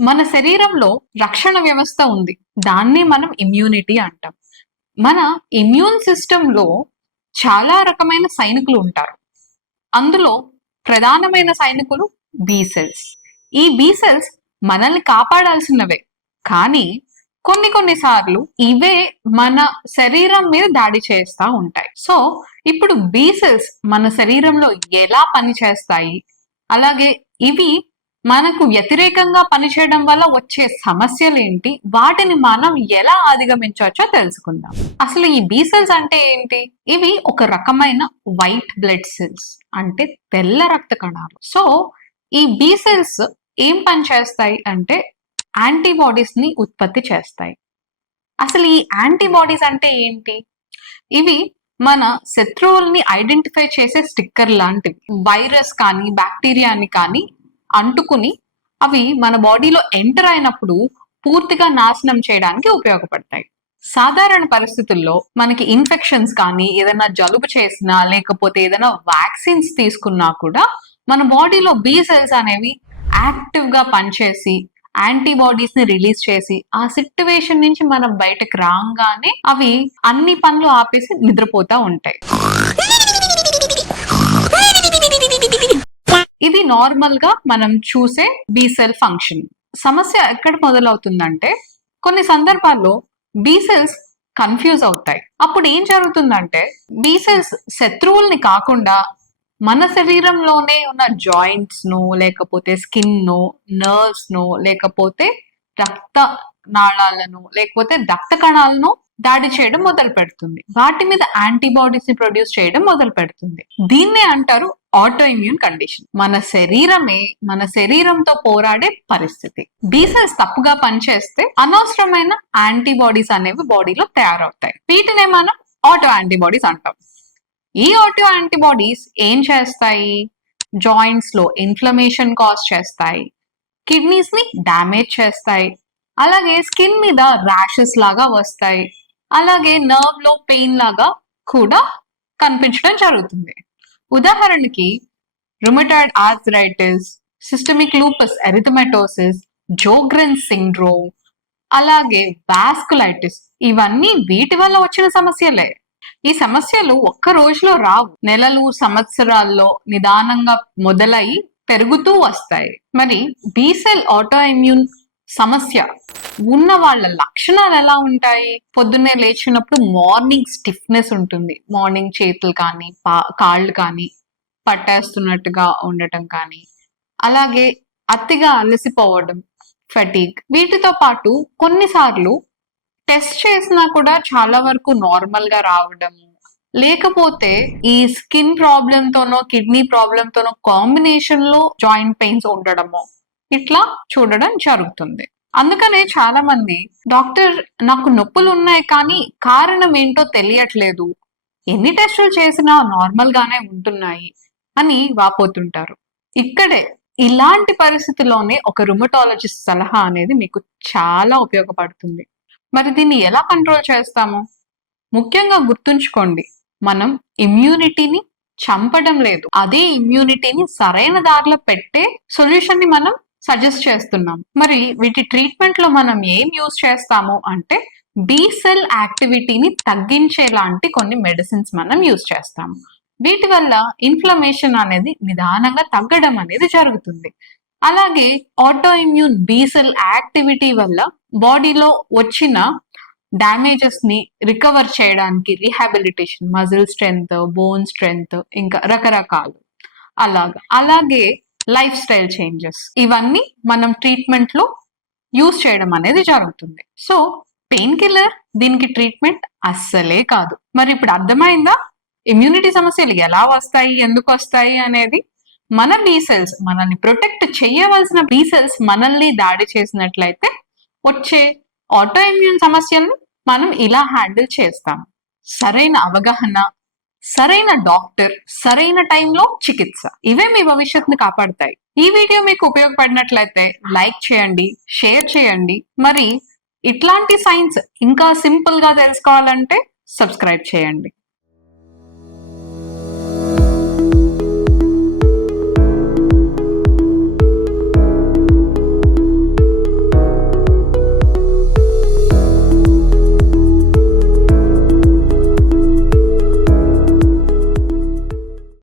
మన శరీరంలో రక్షణ వ్యవస్థ ఉంది. దాన్ని మనం ఇమ్యూనిటీ అంటాం. మన ఇమ్యూన్ సిస్టంలో చాలా రకమైన సైనికులు ఉంటారు. అందులో ప్రధానమైన సైనికులు బీ సెల్స్ ఈ బీ సెల్స్ మనల్ని కాపాడాల్సినవే. కానీ కొన్ని కొన్నిసార్లు ఇవే మన శరీరం మీద దాడి చేస్తూ ఉంటాయి. సో ఇప్పుడు బీ సెల్స్ మన శరీరంలో ఎలా పనిచేస్తాయి? అలాగే ఇవి మనకు వ్యతిరేకంగా పనిచేయడం వల్ల వచ్చే సమస్యలు ఏంటి వాటిని మనం ఎలా అధిగమించవచ్చో తెలుసుకుందాం. అసలు ఈ బీ సెల్స్ అంటే ఏంటి? ఇవి ఒక రకమైన వైట్ బ్లడ్ సెల్స్ అంటే తెల్ల రక్త కణాలు. సో ఈ బీ సెల్స్ ఏం పని చేస్తాయి అంటే యాంటీబాడీస్ని ఉత్పత్తి చేస్తాయి. అసలు ఈ యాంటీబాడీస్ అంటే ఏంటి? ఇవి మన శత్రువుల్ని ఐడెంటిఫై చేసే స్టిక్కర్ లాంటివి. వైరస్ కానీ బ్యాక్టీరియాని కానీ అంటుకుని అవి మన బాడీలో ఎంటర్ అయినప్పుడు పూర్తిగా నాశనం చేయడానికి ఉపయోగపడతాయి. సాధారణ పరిస్థితుల్లో మనకి ఇన్ఫెక్షన్స్ కానీ ఏదైనా జలుబు చేసినా లేకపోతే ఏదైనా వ్యాక్సిన్స్ తీసుకున్నా కూడా మన బాడీలో బీ సెల్స్ అనేవి యాక్టివ్గా పనిచేసి యాంటీబాడీస్ని రిలీజ్ చేసి ఆ సిట్యువేషన్ నుంచి మనం బయటకు రాగానే అవి అన్ని పనులు ఆపేసి నిద్రపోతా ఉంటాయి. నార్మల్గా మనం చూసే బి సెల్ ఫంక్షన్ సమస్య ఎక్కడ మొదలవుతుందంటే కొన్ని సందర్భాల్లో బి సెల్స్ కన్ఫ్యూజ్ అవుతాయి. అప్పుడు ఏం జరుగుతుందంటే బి సెల్స్ శత్రువుల్ని కాకుండా మన శరీరంలోనే ఉన్న జాయింట్స్ను లేకపోతే స్కిన్ను నర్వ్స్ను లేకపోతే రక్త నాళాలను లేకపోతే రక్త కణాలను దాడి చేయడం మొదలు పెడుతుంది వాటి మీద యాంటీబాడీస్ని ప్రొడ్యూస్ చేయడం మొదలు పెడుతుంది దీన్నే అంటారు ఆటో ఇమ్యూన్ కండిషన్ మన శరీరమే మన శరీరంతో పోరాడే పరిస్థితి. బీసెల్స్ తప్పుగా పనిచేస్తే అనవసరమైన యాంటీబాడీస్ అనేవి బాడీలో తయారవుతాయి. వీటినే మనం ఆటో యాంటీబాడీస్ అంటాం. ఈ ఆటో యాంటీబాడీస్ ఏం చేస్తాయి? జాయింట్స్లో ఇన్ఫ్లమేషన్ కాజ్ చేస్తాయి. కిడ్నీస్ని డ్యామేజ్ చేస్తాయి. అలాగే స్కిన్ మీద ర్యాషెస్ లాగా వస్తాయి. అలాగే నర్వ్లో పెయిన్ లాగా కూడా కనిపించడం జరుగుతుంది. ఉదాహరణకి rheumatoid arthritis systemic lupus erythematosus Sjogren syndrome అలాగే వాస్కులైటిస్ ఇవన్నీ వీటి వల్ల వచ్చిన సమస్యలే. ఈ సమస్యలు ఒక్క రోజులో రావు. నెలలు సంవత్సరాల్లో నిదానంగా మొదలై పెరుగుతూ వస్తాయి. మరి బీసెల్ ఆటో ఇమ్యూన్ సమస్య. ఉన్న వాళ్ళ లక్షణాలు ఎలా ఉంటాయి? పొద్దున్నే లేచినప్పుడు మార్నింగ్ స్టిఫ్నెస్ ఉంటుంది. మార్నింగ్ చేతులు కానీ కాళ్ళు కానీ పట్టేస్తున్నట్టుగా ఉండటం కానీ అలాగే అతిగా అలసిపోవడం ఫటీక్ వీటితో పాటు కొన్నిసార్లు టెస్ట్ చేసినా కూడా చాలా వరకు నార్మల్గా రావడము లేకపోతే ఈ స్కిన్ ప్రాబ్లమ్ తోనో కిడ్నీ ప్రాబ్లమ్ తోనో కాంబినేషన్లో జాయింట్ పెయిన్స్ ఉండడము. ఇట్లా చూడడం జరుగుతుంది. అందుకనే చాలా మంది డాక్టర్ నాకు నొప్పులు ఉన్నాయి కానీ కారణం ఏంటో తెలియట్లేదు. ఎన్ని టెస్టులు చేసినా నార్మల్ గానే ఉంటున్నాయి అని వాపోతుంటారు. ఇక్కడే ఇలాంటి పరిస్థితిలోనే ఒక రుమటాలజిస్ట్ సలహా అనేది మీకు చాలా ఉపయోగపడుతుంది. మరి దీన్ని ఎలా కంట్రోల్ చేస్తాము? ముఖ్యంగా గుర్తుంచుకోండి మనం ఇమ్యూనిటీని చంపడం లేదు. అదే ఇమ్యూనిటీని సరైన దారిలో పెట్టే సొల్యూషన్ని మనం సజెస్ట్ చేస్తున్నాం. మరి వీటి ట్రీట్మెంట్లో మనం ఏం యూజ్ చేస్తాము అంటే బి సెల్ యాక్టివిటీని తగ్గించేలాంటి కొన్ని మెడిసిన్స్ మనం యూజ్ చేస్తాము వీటి వల్ల ఇన్ఫ్లమేషన్ అనేది నిదానంగా తగ్గడం అనేది జరుగుతుంది. అలాగే autoimmune B cell activity వల్ల బాడీలో వచ్చిన డ్యామేజెస్ని రికవర్ చేయడానికి rehabilitation muscle strength bone strength ఇంకా రకరకాలు. అలాగా. అలాగే లైఫ్ స్టైల్ చేంజెస్ ఇవన్నీ మనం ట్రీట్మెంట్లో యూస్ చేయడం అనేది జరుగుతుంది. సో పెయిన్ కిల్లర్ దీనికి ట్రీట్మెంట్ అస్సలే కాదు. మరి ఇప్పుడు అర్థమైందా? ఇమ్యూనిటీ సమస్యలు ఎలా వస్తాయి? ఎందుకు వస్తాయి? అనేది మన బీ సెల్స్ మనల్ని ప్రొటెక్ట్ చేయవలసిన బీ సెల్స్ మనల్ని దాడి చేసినట్లయితే వచ్చే ఆటో ఇమ్యూన్ సమస్యలను మనం ఇలా హ్యాండిల్ చేస్తాం. సరైన అవగాహన సరైన డాక్టర్ సరైన టైంలో చికిత్స. ఇవే మీ భవిష్యత్తుని కాపాడతాయి. ఈ వీడియో మీకు ఉపయోగపడినట్లయితే లైక్ చేయండి షేర్ చేయండి. మరి ఇట్లాంటి సైన్స్ ఇంకా సింపుల్గా తెలుసుకోవాలంటే సబ్స్క్రైబ్ చేయండి.